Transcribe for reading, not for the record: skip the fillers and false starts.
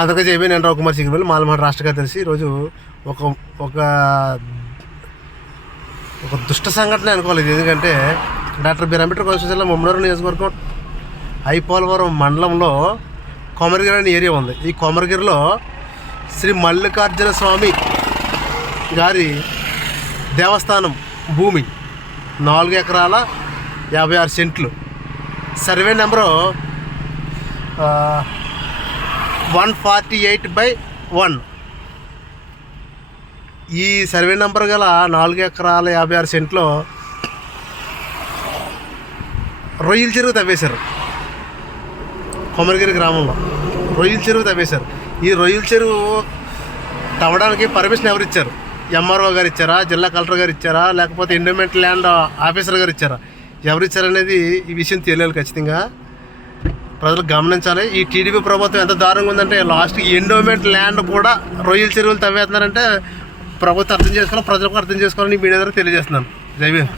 అందుకే చెప్పి నేను రవికుమార్ సింగిల్ మాలమాడ రాష్ట్ర కార్యదర్శి. ఈరోజు ఒక ఒక ఒక దుష్ట సంఘటన అనుకోవాలి ఇది. ఎందుకంటే డాక్టర్ బిఆర్ అంబేద్కర్ కోనసీమ జిల్లా ముమ్మనూరు నియోజకవర్గం ఐపోలవరం మండలంలో కొమరగిరి అనే ఏరియా ఉంది. ఈ కొమరగిరిలో శ్రీ మల్లికార్జున స్వామి గారి దేవస్థానం భూమి 4 ఎకరాల 56 సెంట్లు, సర్వే నెంబరు 148/1. ఈ సర్వే నెంబర్ గల 4 ఎకరాల 56 సెంట్లో రొయ్యల చెరువు తవ్వేశారు. కొమరగిరి గ్రామంలో రొయ్యల చెరువు తవ్వేశారు. ఈ రొయ్యల చెరువు తవ్వడానికి పర్మిషన్ ఎవరు ఇచ్చారు? ఎంఆర్ఓ గారు ఇచ్చారా, జిల్లా కలెక్టర్ గారు ఇచ్చారా, లేకపోతే ఎండోమెంట్ ల్యాండ్ ఆఫీసర్ గారు ఇచ్చారా? ఎవరు ఇచ్చారనేది ఈ విషయం తెలియాలి. ఖచ్చితంగా ప్రజలు గమనించాలి. ఈ టీడీపీ ప్రభుత్వం ఎంత దారుణంగా ఉందంటే లాస్ట్కి ఎండోమెంట్ ల్యాండ్ కూడా రొయ్యల చెరువులు తవ్వేస్తున్నారంటే ప్రభుత్వం అర్థం చేసుకోవాలి, ప్రజలకు అర్థం చేసుకోవాలని మీడియా ద్వారా తెలియజేస్తున్నాను. జై భీమ్.